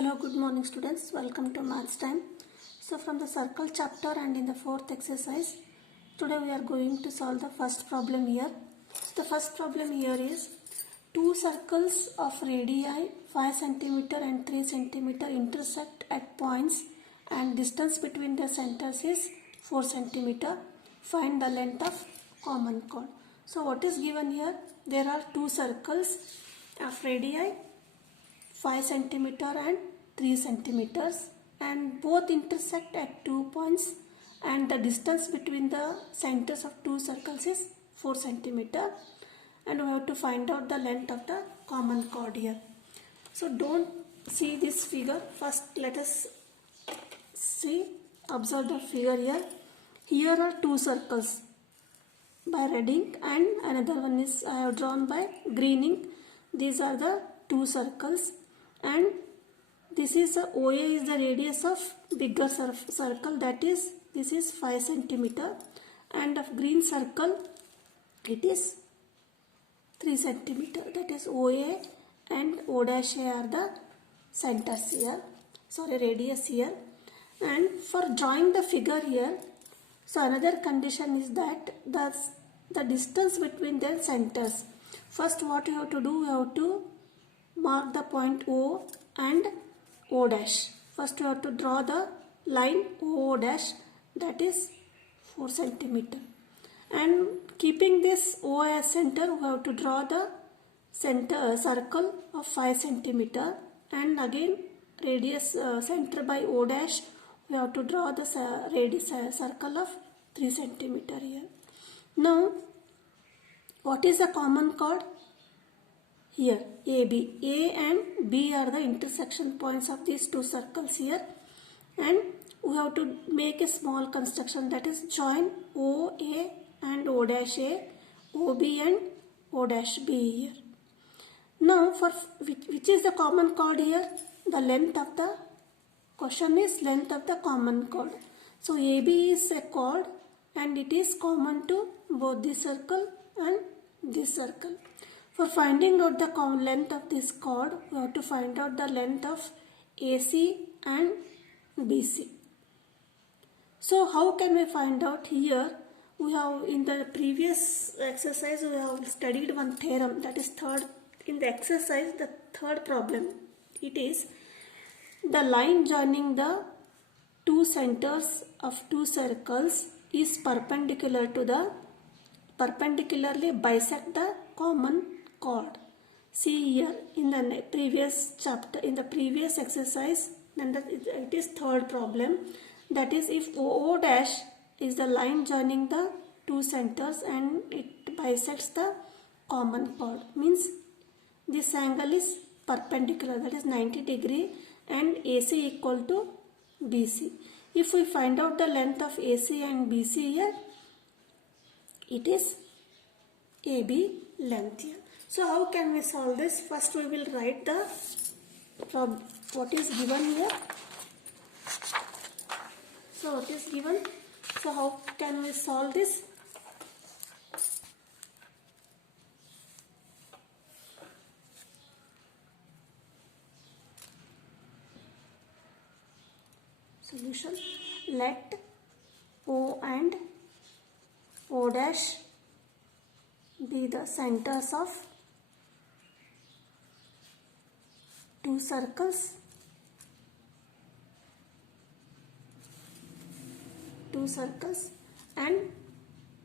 Hello, good morning students. Welcome to Maths Time. So from the circle chapter and in the fourth exercise, today we are going to solve the first problem here. So the first problem here is two circles of radii 5 cm and 3 cm intersect at points and distance between their centers is 4 cm. Find the length of common chord. So what is given here? There are two circles of radii 5 centimeter and 3 centimeters and both intersect at 2 points and the distance between the centers of two circles is 4 centimeter and we have to find out the length of the common chord here. So don't see this figure. First let us observe the figure here. Here are two circles by red ink and another one is I have drawn by green ink. These are the two circles. And this is OA is the radius of bigger circle, that is this is 5 centimeter, and of green circle it is 3 centimeter, that is OA and O dash A are the centers here, radius here. And for drawing the figure here, so another condition is that the distance between their centers. First what you have to do, you have to mark the point O and O dash. First you have to draw the line O dash, that is 4 centimeter. And keeping this O as center, we have to draw the circle of 5 centimeter and again radius center by O dash, we have to draw the radius circle of 3 centimeter here. Now what is the common chord? Here AB. A and B are the intersection points of these two circles here, and we have to make a small construction, that is join OA and O dash A, OB and O dash B here. Now for which is the common chord here? The length of the question is length of the common chord. So AB is a chord and it is common to both this circle and this circle. For finding out the length of this chord, we have to find out the length of AC and BC. So how can we find out? Here we have, in the previous exercise we have studied one theorem, that is third in the exercise, the third problem. It is the line joining the two centers of two circles is perpendicularly bisect the common chord. See here in the previous chapter, in the previous exercise, then it is third problem, that is if O dash is the line joining the two centers and it bisects the common chord, means this angle is perpendicular, that is 90 degree, and AC equal to BC. If we find out the length of AC and BC here, it is AB length here. So how can we solve this? First we will write the what is given here. So what is given? So how can we solve this? Solution: let O and O dash be the centers of two circles, and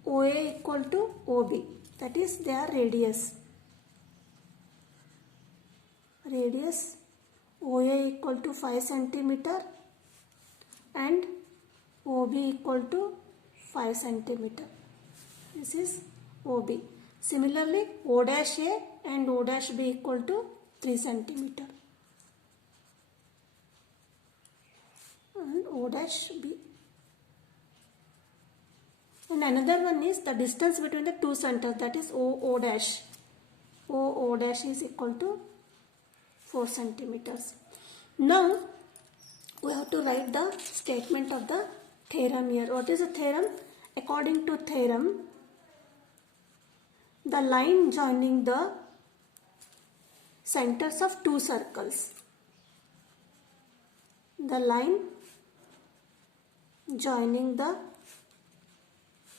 OA equal to OB, that is their radius. OA equal to 5 centimeter and OB equal to 5 centimeter. This is OB. Similarly, O dash A and O dash B equal to 3 centimeter. And O dash B. And another one is the distance between the two centers, that is O dash. O dash is equal to 4 centimeters. Now we have to write the statement of the theorem here. What is the theorem? According to theorem, the line joining the centers of two circles the line joining the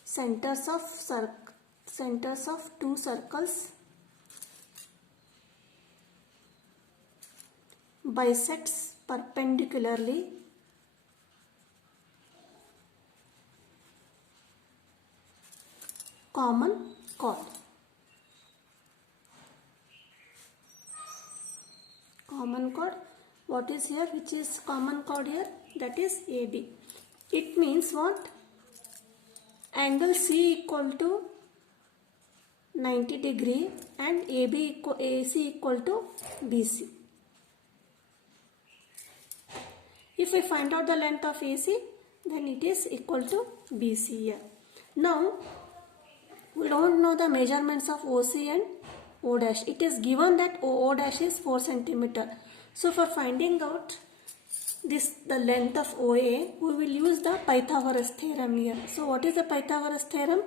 centers of two circles bisects perpendicularly common chord. Common chord, what is here, which is common chord here? That is AB. It means what? Angle C equal to 90 degree and AC equal to BC. If we find out the length of AC, then it is equal to BC here. Now, we don't know the measurements of OC and O dash. It is given that O dash is 4 cm. So, for finding out the length of OA, we will use the Pythagoras theorem here. So, what is the Pythagoras theorem?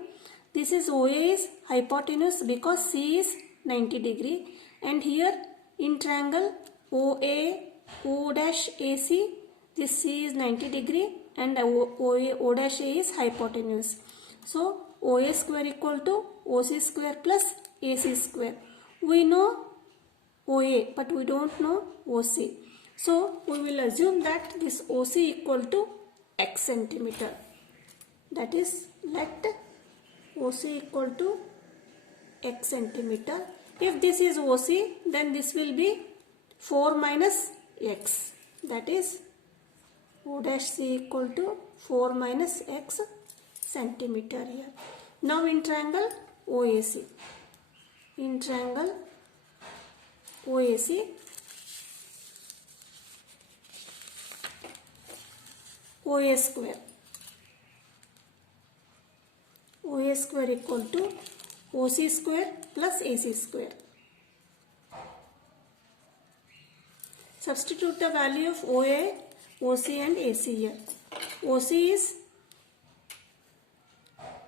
This is OA is hypotenuse because C is 90 degree, and here in triangle OA, O dash AC, this C is 90 degree and O dash A is hypotenuse. So, OA square equal to OC square plus AC square. We know OA but we don't know OC. So, we will assume that this OC equal to x centimeter. That is, let OC equal to x centimeter. If this is OC, then this will be 4 minus x. That is, O dash C equal to 4 minus x centimeter here. Now in triangle OAC. In triangle OAC, OA square. OA square equal to OC square plus AC square. Substitute the value of OA, OC and AC here. OC is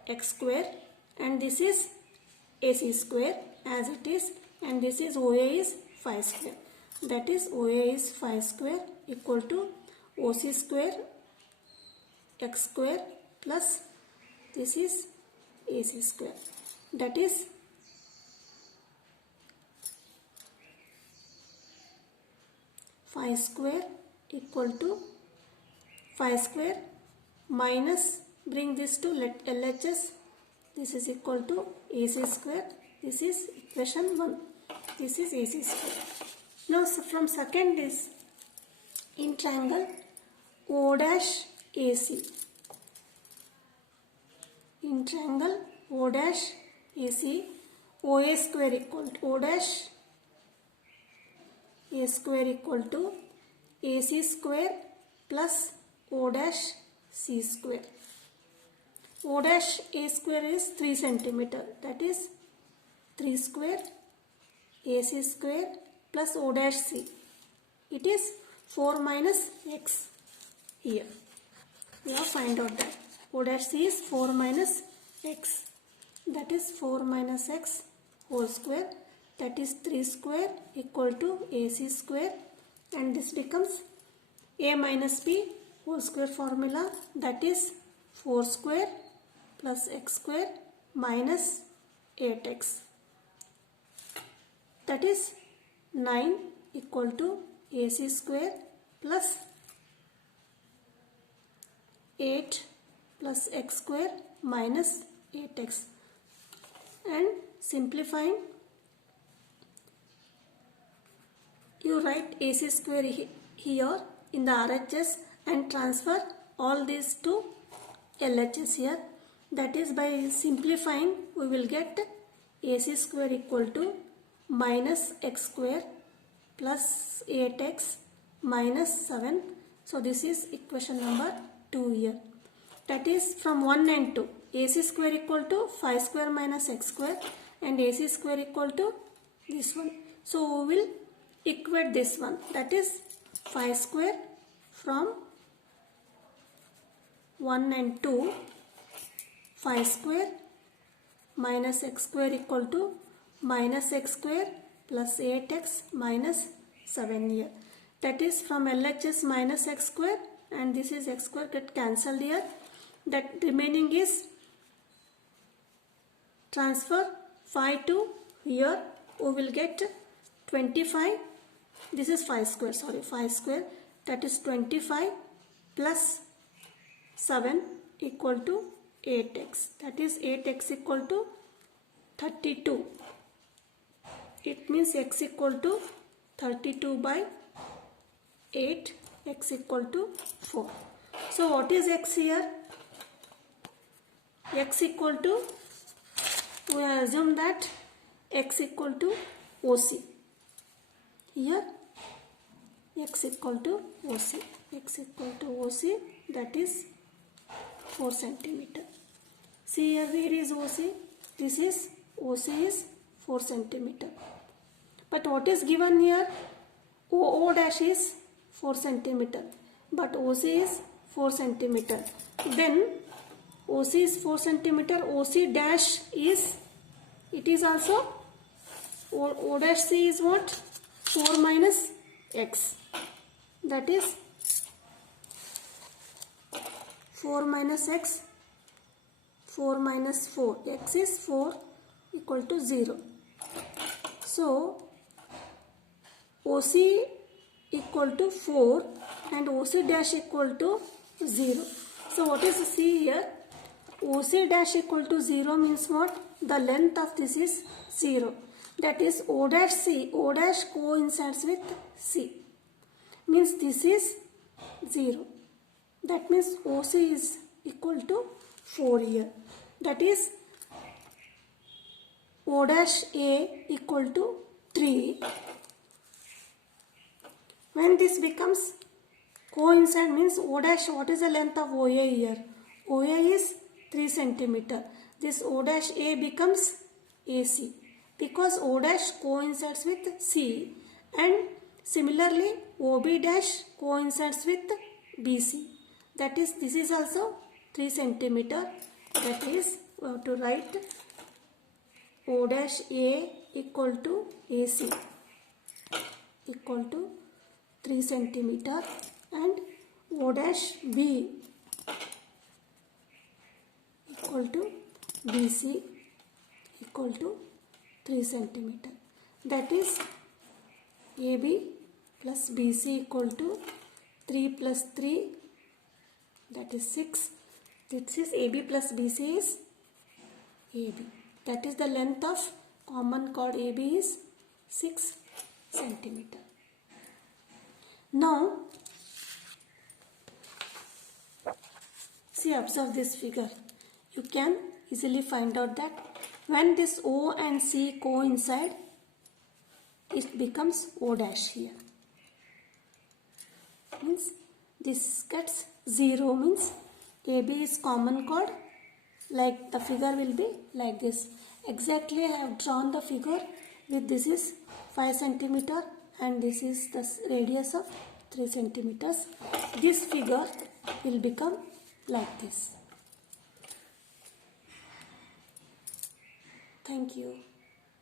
x square and this is AC square as it is, and this is OA is 5 square. That is, OA is 5 square equal to OC square x square plus this is AC square. That is 5 square equal to 5 square minus, bring this to LHS, this is equal to AC square. This is equation 1. This is AC square. Now from second is in triangle O dash AC. In triangle O dash AC, OA square equal to O dash A square equal to AC square plus O dash C square. O dash A square is 3 centimeter. That is 3 square AC square plus O dash C. It is 4 minus x here. We have find out that O dash C is 4 minus x. That is 4 minus x whole square. That is 3 square equal to AC square, and this becomes A minus B whole square formula. That is 4 square plus x square minus 8x. That is 9 equal to AC square plus 8 plus x square minus 8x. And simplifying, you write AC square here in the RHS and transfer all these to LHS here. That is, by simplifying we will get AC square equal to minus x square plus 8x minus 7. So this is equation number 2 here. That is, from 1 and 2, AC square equal to 5 square minus x square and AC square equal to this one. So we will equate this one, that is 5 square from 1 and 2, 5 square minus x square equal to minus x square plus 8x minus 7 here. that is from LHS minus x square, and this is x square get cancelled here. That remaining is transfer 5 to here, we will get 25. This is 5 square, sorry, 5 square, that is 25 plus 7 equal to 8x, that is 8x equal to 32. It means x equal to 32 by 8, x equal to 4. So what is x here? X equal to, we assume that x equal to OC. Here x equal to OC. X equal to OC, that is 4 centimeter. See here, where is OC? This is OC is 4 centimeter. But what is given here? OO dash is 4 centimeter. But OC is 4 centimeter. Then OC is 4 centimeter. OC dash is, it is also, O dash C is what? 4 minus x. That is 4 minus x, 4 minus 4. X is 4 equal to 0. So OC equal to 4 and OC dash equal to 0. So what is C here? OC dash equal to 0 means what? The length of this is 0. That is O dash C. O dash coincides with C. Means this is 0. That means OC is equal to 4 here. That is O dash A equal to 3. When this becomes coincide means O dash, what is the length of OA here? OA is 3 centimeter. This O dash A becomes AC because O dash coincides with C, and similarly OB dash coincides with BC. That is, this is also 3 centimeter. That is, we have to write O dash A equal to AC equal to 3 centimeter, and O dash B equal to BC equal to 3 centimeter. That is AB plus BC equal to 3 plus 3, that is 6. This is AB plus BC is AB. That is the length of common chord AB is 6 centimeter. Now, see, observe this figure. You can easily find out that when this O and C coincide, it becomes O dash here. Means this gets 0, means AB is common chord. Like the figure will be like this. Exactly I have drawn the figure with this is 5 centimeter and this is the radius of 3 centimeters. This figure will become like this. Thank you.